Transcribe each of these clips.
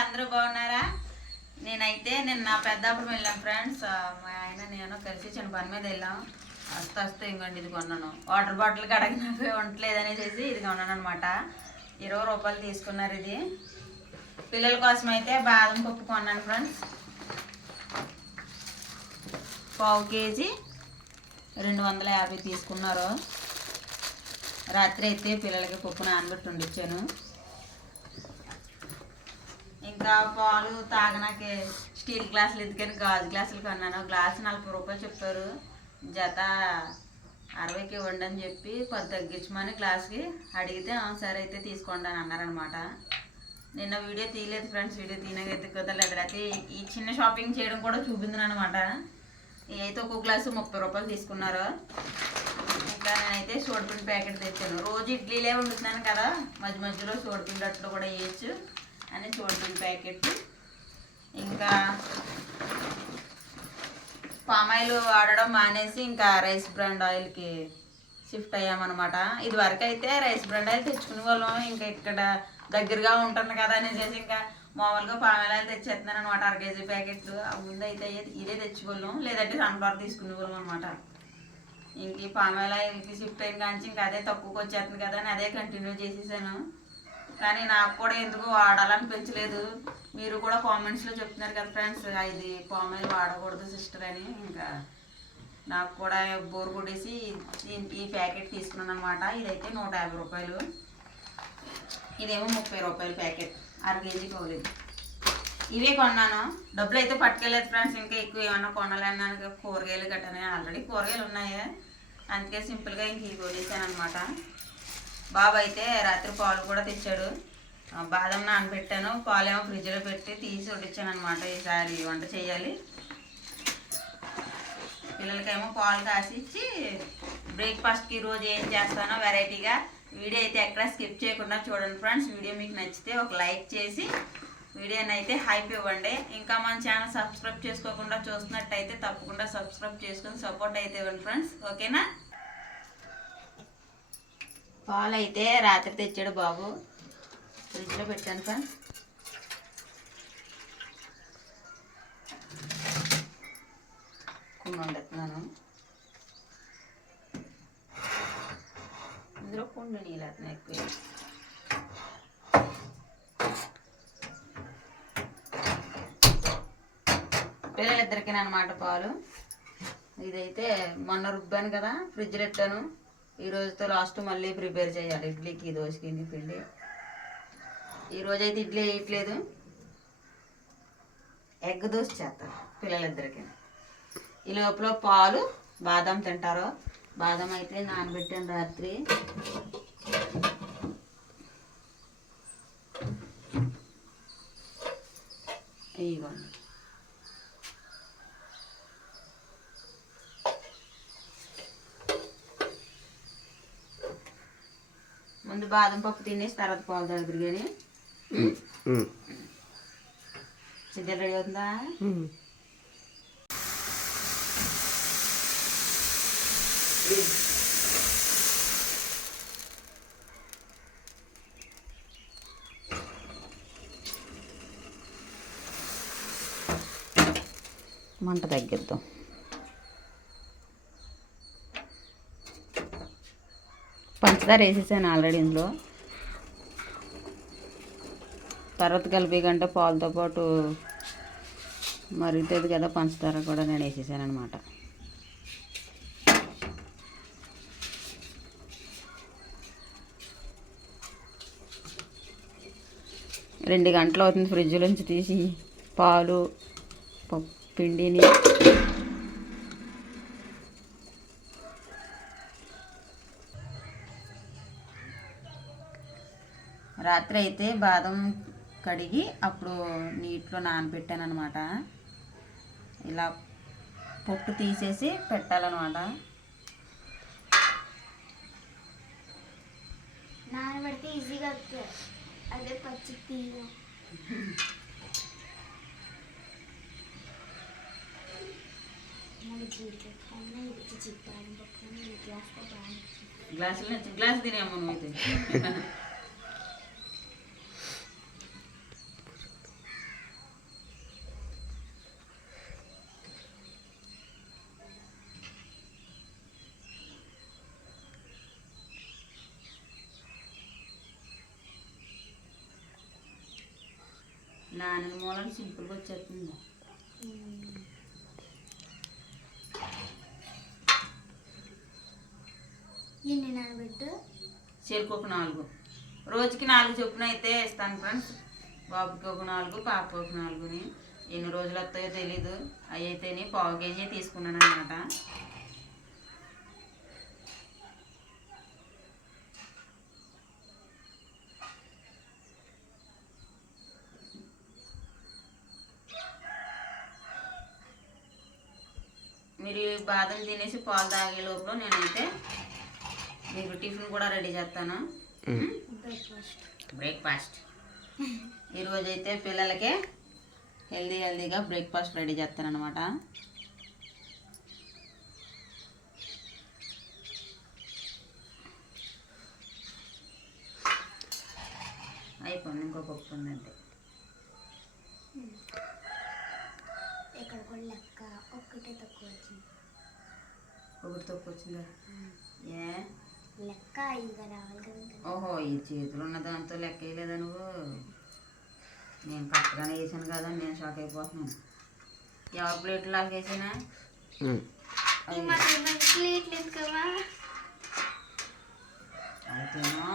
అందరూ బాగున్నారా? నేనైతే నేను నా పెద్దాపురం వెళ్ళాం ఫ్రెండ్స్. మా ఆయన నేను కలిసి చిన్న పని మీద వెళ్ళాం. వస్తే వస్తే ఇంకోండి ఇది కొన్నాను వాటర్ బాటిల్ కడగినవి ఉండలేదని అనేసి ఇది కొన్నాను అనమాట ఇరవై రూపాయలు తీసుకున్నారు ఇది. పిల్లల కోసం అయితే బాదం పప్పు కొన్నాను ఫ్రెండ్స్. పావు కేజీ రెండు వందల యాభై తీసుకున్నారు. రాత్రి అయితే పిల్లలకి పప్పు నానబెట్టి వండించాను పాలు తాగనాకే? స్టీల్ గ్లాసులు ఎందుకని గాజు గ్లాసులు కొన్నాను. గ్లాసు నలభై రూపాయలు చెప్పారు. జత అరవైకి ఇవ్వండి అని చెప్పి కొద్ది తగ్గించమని గ్లాస్కి అడిగితే సరే అయితే తీసుకోండి అని అన్నారనమాట నిన్న వీడియో తీయలేదు ఫ్రెండ్స్. వీడియో తీయనకైతే కుదరలేదు. అయితే ఈ చిన్న షాపింగ్ చేయడం కూడా చూపింది అనమాట అయితే ఒక్కొక్క గ్లాసు ముప్పై రూపాయలు తీసుకున్నారు. ఇంకా నేనైతే సోడిపిండి ప్యాకెట్ తెచ్చాను. రోజు ఇడ్లీలే వండుతున్నాను కదా. మధ్య మధ్యలో సోడిపిండి అట్లు కూడా వేయచ్చు. అని చూడండి ప్యాకెట్ ఇంకా పామాయిల్ వాడడం మానేసి ఇంకా రైస్ బ్రాండ్ ఆయిల్కి షిఫ్ట్ అయ్యామన్నమాట. ఇది వరకు అయితే రైస్ బ్రాండ్ ఆయిల్ తెచ్చుకునే వాళ్ళం. ఇంకా ఇక్కడ దగ్గరగా ఉంటుంది కదా అనేసి ఇంకా మామూలుగా పామాయిల్ ఆయిల్ తెచ్చేస్తున్నాను అనమాట అర కేజీ ప్యాకెట్లు. ముందు అయితే ఇదే తెచ్చుకోలేం లేదంటే సన్ఫ్లవర్ తీసుకునే వాళ్ళం అనమాట ఇంక ఈ పామాయిల్ ఆయిల్కి షిఫ్ట్ అయిన కానీ ఇంకా అదే తక్కువకి వచ్చేస్తుంది కదా అని అదే కంటిన్యూ చేసేసాను. కానీ నాకు కూడా ఎందుకు వాడాలనిపించలేదు మీరు కూడా కామెంట్స్లో చెప్తున్నారు కదా ఫ్రెండ్స్ ఇది పామాయిల్ వాడకూడదు సిస్టర్ అని. ఇంకా నాకు కూడా బోర్ కొట్టేసి ఈ- ప్యాకెట్ తీసుకున్నాను అనమాట ఇదైతే నూట యాభై రూపాయలు. ఇదేమో ముప్పై రూపాయలు ప్యాకెట్ అర కేజీ ఒకటి ఇవే కొన్నాను. డబ్బులు అయితే పట్టుకెళ్ళలేదు ఫ్రెండ్స్ ఇంకా ఎక్కువ ఏమన్నా కొనాలన్నాను కూరగాయలు గట్టనే ఆల్రెడీ కూరగాయలు ఉన్నాయి. అందుకే సింపుల్గా ఇంక ఇవి కొనేసాను అనమాట బాబు అయితే రాత్రి పాలు కూడా తెచ్చాడు. బాదం నానబెట్టాను. పాలేమో ఫ్రిడ్జ్లో పెట్టి తీసి వడ్డించాను అనమాట ఈసారి వంట చేయాలి. పిల్లలకేమో పాలు కాసి ఇచ్చి బ్రేక్ఫాస్ట్కి రోజు ఏం చేస్తానో వెరైటీగా వీడియో అయితే ఎక్కడ స్కిప్ చేయకుండా చూడండి ఫ్రెండ్స్. వీడియో మీకు నచ్చితే ఒక లైక్ చేసి వీడియోని అయితే హైప్ ఇవ్వండి. ఇంకా మన ఛానల్ సబ్స్క్రైబ్ చేసుకోకుండా చూస్తున్నట్టయితే తప్పకుండా సబ్స్క్రైబ్ చేసుకొని సపోర్ట్ అయితే ఇవ్వండి ఫ్రెండ్స్. ఓకేనా? పాలు అయితే రాత్రి తెచ్చాడు బాబు. ఫ్రిడ్జ్లో పెట్టాను సార్ కుండ వండుతున్నాను ఇందులో కుండ నీళ్ళు ఎక్కువ. పిల్లలిద్దరికి అనమాట పాలు. ఇదైతే మొన్న రుబ్బాను కదా ఫ్రిడ్జ్లో పెట్టాను ఈ రోజుతో లాస్ట్ మళ్ళీ ప్రిపేర్ చేయాలి. ఇడ్లీకి దోశకి పిండి. ఈరోజు అయితే ఇడ్లీ వేయట్లేదు. ఎగ్ దోశ చేస్తాను పిల్లలిద్దరికి. ఈ లోపల పాలు బాదం తింటారు. బాదం అయితే నానబెట్టాను రాత్రి. ఇవ్వండి ముందు బాదం పప్పు తినేసి తర్వాత పాలు తాగుతారు కానీ. సిద్ధ రెడీ అవుతుందా? మంట తగ్గిద్దాం. పంచదార వేసేసాను ఆల్రెడీ ఇందులో. తర్వాత కలిపి కంటే పాలతో పాటు మరుగుతుంది కదా పంచదార కూడా నేను వేసేసాను అనమాట రెండు గంటలు అవుతుంది ఫ్రిడ్జ్ నుంచి తీసి పాలు పిండిని రాత్రి అయితే బాదం కడిగి అప్పుడు నీటిలో నానబెట్టాను అనమాట ఇలా పొట్టు తీసేసి పెట్టాలన్నమాట. నానబడితే ఈజీగా అదే పచ్చి తీయ గ్లాసులు గ్లాస్ తినేమో నువ్వు అయితే నాన్న మూలం సింపుల్గా వచ్చేస్తుంది ఎన్ని నానబెట్టు చెరుకు ఒక నాలుగు. రోజుకి నాలుగు చొప్పున అయితే ఇస్తాను ఫ్రెండ్స్. బాబుకి ఒక నాలుగు పాపకి ఒక నాలుగుని ఎన్ని రోజులు వస్తాయో తెలీదు. అవి అయితేనే పావు కేజీ తీసుకున్నాను అనమాట మీరు ఈ బాదం తినేసి పాలు తాగే లోపల నేనైతే మీకు టిఫిన్ కూడా రెడీ చేస్తాను. బ్రేక్ఫాస్ట్. ఈరోజు అయితే పిల్లలకి హెల్దీ హెల్దీగా బ్రేక్ఫాస్ట్ రెడీ చేస్తాను అనమాట అయిపోయింది ఇంకో పప్పు ఉందంటే ఇక్కడ కూడా లెక్క ఒక్కటే తక్కువ వచ్చింది ఏ? లెక్క. ఓహో ఈ చేతులు ఉన్న దాంతో లెక్క వేయలేదా నువ్వు? నేను కరెక్ట్గానే వేసాను కదా నేను షాక్ అయిపోతున్నాను. ఎవరి ప్లేట్లు లాగా వేసానా? ఈ మాత్రం మనకి ప్లేట్లు ఎందుకమ్మా? అయితేనో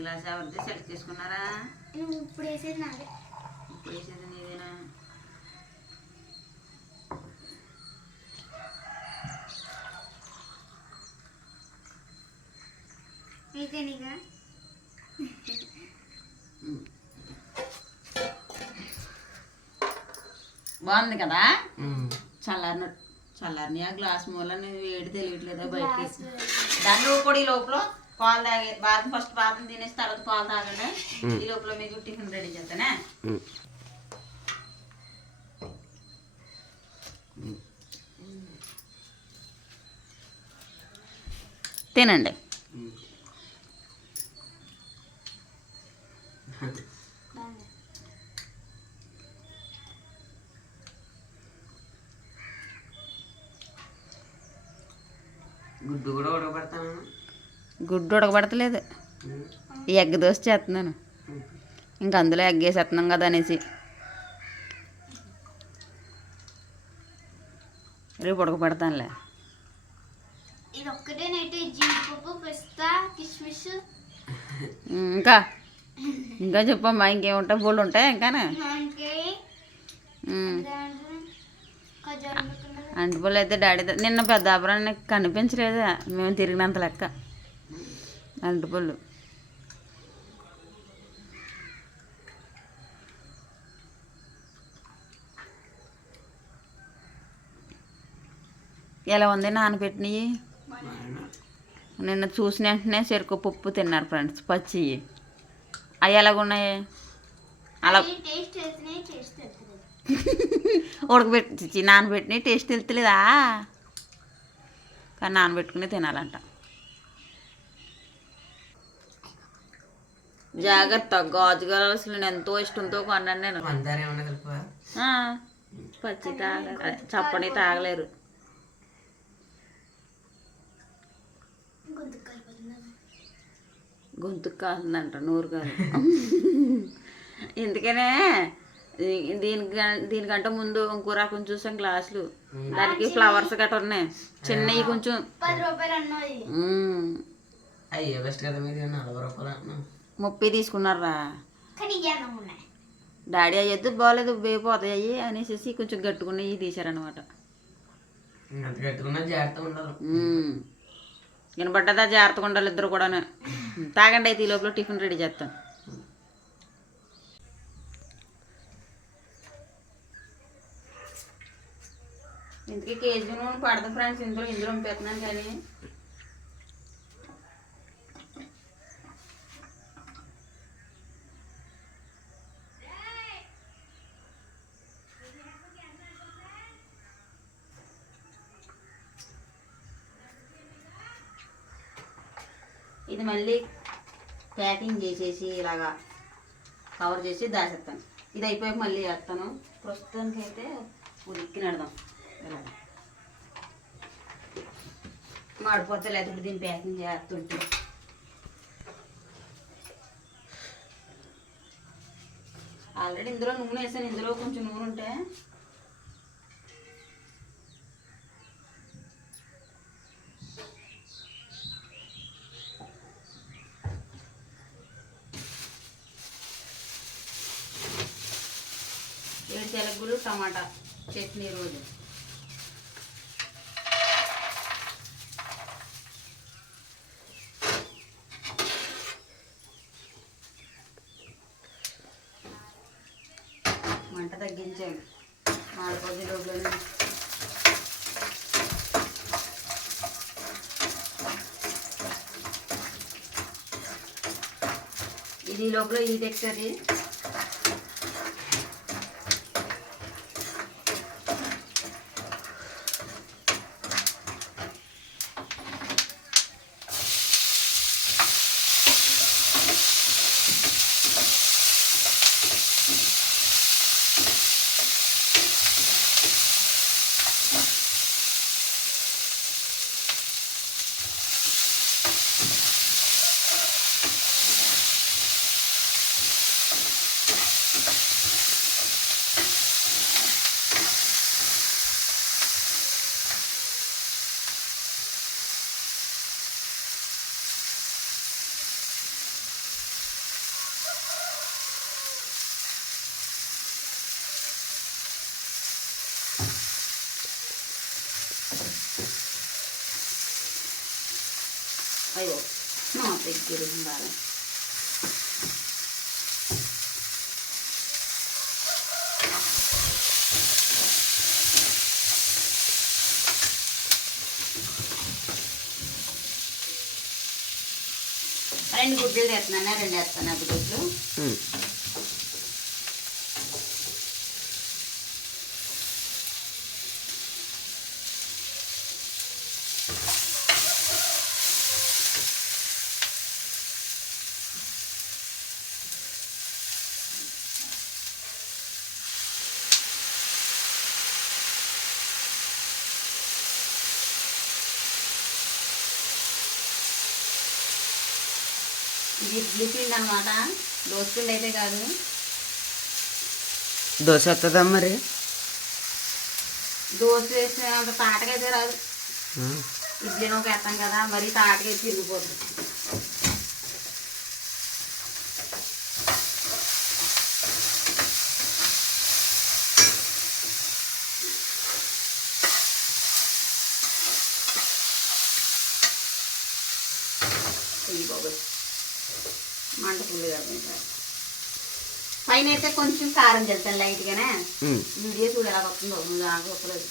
గ్లాస్ ఎవరిది సెలెక్ట్ చేసుకున్నారా? ఇప్పుడు వేసేది నాదే. ఇప్పుడు వేసేది నీదేనా? బాగుంది కదా? చల్లారిన చల్లారిని ఆ గ్లాస్ మూలని వేడి తెలియట్లేదా బయటికి? దాన్ని నువ్వు కూడా ఈ లోపల? పాలు తాగే బాదం ఫస్ట్ బాదం తినేసి తర్వాత పాలు తాగండి ఈ లోపల మీకు టిఫిన్ రెడీ చేస్తానే తినండి. గుడ్డు కూడా ఉడకబెడతాను? గుడ్డు ఉడకబడతలేదు. ఈ ఎగ్ దోశ చేస్తున్నాను. ఇంక అందులో ఎగ్ వేసేస్తున్నాం కదా అనేసి. రేపు ఉడకబెడతానులే. ఇంకా? ఇంకా చెప్పమ్మా ఇంకేముంటాయి బోళ్ళు ఉంటాయి ఇంకానే? అయితే డాడీ నిన్న పెద్ద ఆపరాన్ని కనిపించలేదా? మేము తిరిగినంత లెక్క. అంటుపళ్ళు ఎలా ఉంది నానబెట్టినవి నిన్న చూసిన వెంటనే చెరుకు పప్పు తిన్నారు ఫ్రెండ్స్ పచ్చి అవి ఎలాగున్నాయి అలా ఉడకబెట్టి నానబెట్టిన టేస్ట్ తెలుతలేదా? కానీ నానబెట్టుకుని తినాలంట. జాగ్రత్త. గాజు అసలు నేను ఎంతో ఇష్టంతో కొన్నాను నేను. పచ్చి తాగ చప్పని తాగలేరు. గొంతుకు కాస్తుందంట నూరు కాదు. ఎందుకనే? దీనికి దీనికంటే ముందు ఇంకో రకం చూసాం గ్లాసులు. దానికి ఫ్లవర్స్ గట్రా ఉన్నాయి. చిన్నవి కొంచెం. అయ్యే బెస్ట్ కదా మీరు నలభై రూపాయలు అంటున్నాం ముప్పై తీసుకున్నారా? డాడీ అయ్యొద్దు బాగాలేదు వేపోతాయి అయ్యి అనేసి కొంచెం గట్టుకుని తీశారనమాట అంత కట్టుకున్నా జాగ్రత్త ఉండాలి. వినపడ్డదా జాగ్రత్తగా ఉండాలి ఇద్దరు కూడా తాగండి అయితే ఈ లోపల టిఫిన్ రెడీ చేస్తాను. ఇంతకీ కేజీ నూనె పడదు ఫ్రెండ్స్ ఇందులో ఇందులో పెడుతున్నాను కానీ ఇది మళ్ళీ ప్యాకింగ్ చేసేసి ఇలాగా కవర్ చేసి దాచేస్తాను ఇది అయిపోయాక మళ్ళీ వేస్తాను. ప్రస్తుతానికి అయితే ఉడిక్కి నడదాం మాడిపోతే లేకపోతే దీన్ని ప్యాకింగ్ చేస్తుంటే. ఆల్రెడీ ఇందులో నూనె వేసాను. ఇందులో కొంచెం నూనె ఉంటే ఏడు టమాటా చట్నీ రోజు. మంట తగ్గించాను మాడిపోతే రోజులు ఇది లోపల హీట్ ఎక్కుతుంది అయ్యో గుడ్లు దగ్గర ఉండాలి రెండు గుడ్డలు తెస్తున్నాను రెండు వేస్తాను అది గుడ్లు ఇది ఇడ్లీ పిండి అనమాట దోశ పిండి అయితే కాదు. దోశ వస్తుందా మరి? దోశ వేసినంత తాటగా అయితే రాదు. ఆ. ఇడ్లీలో వేస్తాం కదా మరి తాటగా అయితే తిరిగిపోతుంది ఇది బాబోయ్ పైన అయితే కొంచెం కారం చల్లుతాను లైట్గానే. వీడియో చూడు ఎలా వస్తుందో దాకా వస్తలేదు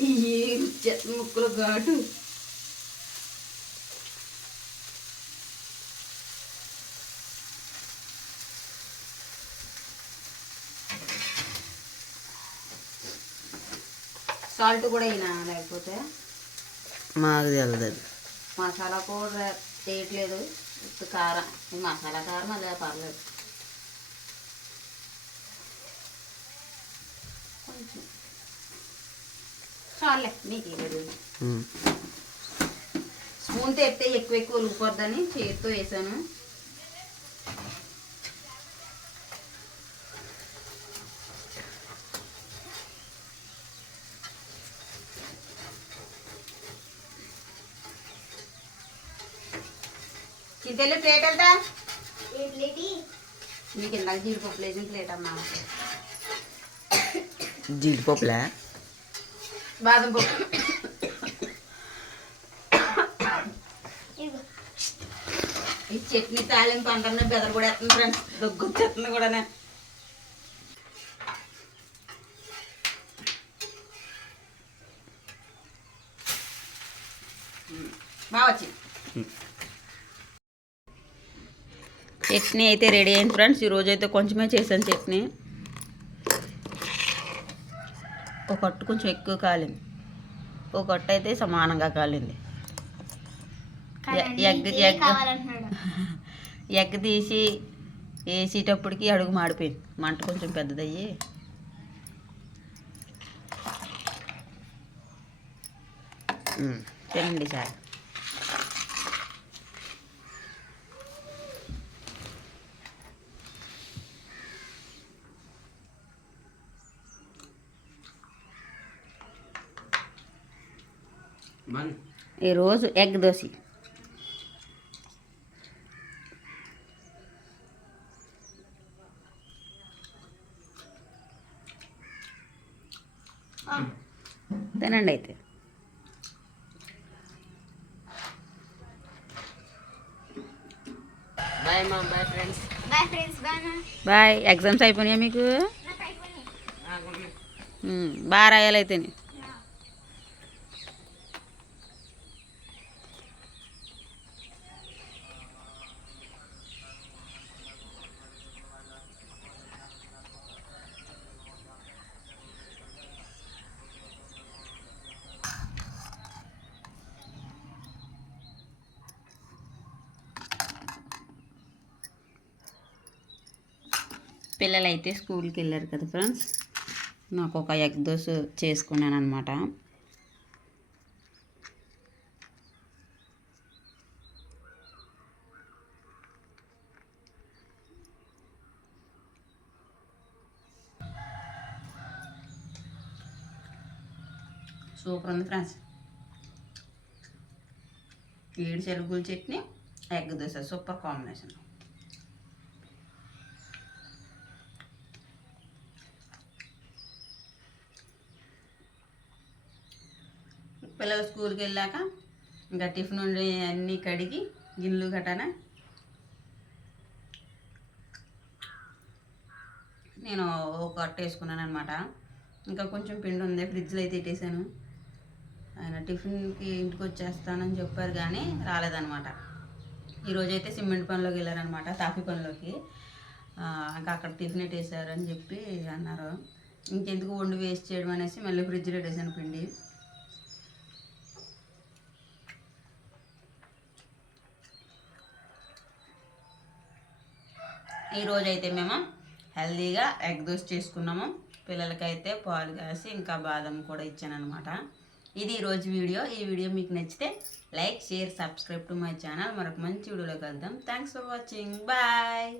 ఈ చెత్త ముక్కలు ఘాటు సాల్ట్ కూడా అయినా లేకపోతే మాకు తెలియదు మసాలా కూడా వేయట్లేదు ఉత్తి కారం ఈ మసాలా కారం అదే పర్లేదు కొంచెం చాలే మీకు లేదు. ఉమ్. స్పూన్ తెస్తే ఎక్కువ ఎక్కువ ఉలిగిపోద్దని చేతితో వేసాను. చింతెల్లి ప్లేట్ వెళ్తా నీకు ఇందాక జీడిపప్పు వేసిన ప్లేట్ అమ్మా. జీడిపప్పులే? బాదం పప్పు ఈ చట్నీ తాలింపు అందరినీ బెదర్ కూడా వేస్తుంది ఫ్రెండ్స్. దగ్గు వచ్చేస్తుంది కూడా బాగా వచ్చింది చట్నీ అయితే రెడీ అయింది ఫ్రెండ్స్. ఈరోజు అయితే కొంచెమే చేశాను చట్నీ. ఒక కట్టు కొంచెం ఎక్కువ కాలింది. ఒక కట్టు అయితే సమానంగా కాలింది. ఎగ్ ఎగ్ ఎగ్ తీసి వేసేటప్పటికి అడుగు మాడిపోయింది. మంట కొంచెం పెద్దదయ్యి. తినండి సార్ ఈరోజు ఎగ్ దోశ. తినండి అయితే. బాయ్ మా bye friends bye friends bye మా బాయ్ ఎగ్జామ్స్ అయిపోయినాయా మీకు? బాగా రాయాలి అయితే పిల్లలు అయితే స్కూల్కి వెళ్ళారు కదా ఫ్రెండ్స్. నాకు ఒక ఎగ్ దోశ చేసుకున్నాను అనమాట సూపర్ ఉంది ఫ్రెండ్స్. ఏడు చెరుగుల chutney egg dosa super combination. పిల్లలు స్కూల్కి వెళ్ళాక ఇంకా టిఫిన్ ఉండి అన్నీ కడిగి గిన్నెలు గటానా నేను ఒక అట్ట వేసుకున్నాను అనమాట ఇంకా కొంచెం పిండి ఉంది ఫ్రిడ్జ్లో అయితే పెట్టేశాను. ఆయన టిఫిన్కి ఇంటికి వచ్చేస్తానని చెప్పారు కానీ రాలేదనమాట ఈరోజు అయితే సిమెంట్ పనిలోకి వెళ్ళారనమాట తాపి పనిలోకి. ఇంకా అక్కడ టిఫిన్ పెట్టేశారని చెప్పి అన్నారు. ఇంకెందుకు వండి వేస్ట్ చేయడం అనేసి మళ్ళీ ఫ్రిడ్జ్లో పెట్టేసాను పిండి. ఈరోజు అయితే మేము హెల్దీగా ఎగ్ దోశ చేసుకున్నాము. పిల్లలకైతే పాలు కాసి ఇంకా బాదం కూడా ఇచ్చాను అనమాట ఇది ఈరోజు వీడియో. ఈ వీడియో మీకు నచ్చితే like share subscribe to my channel. మరొక మంచి వీడియోలో కలుద్దాం. Thanks for watching bye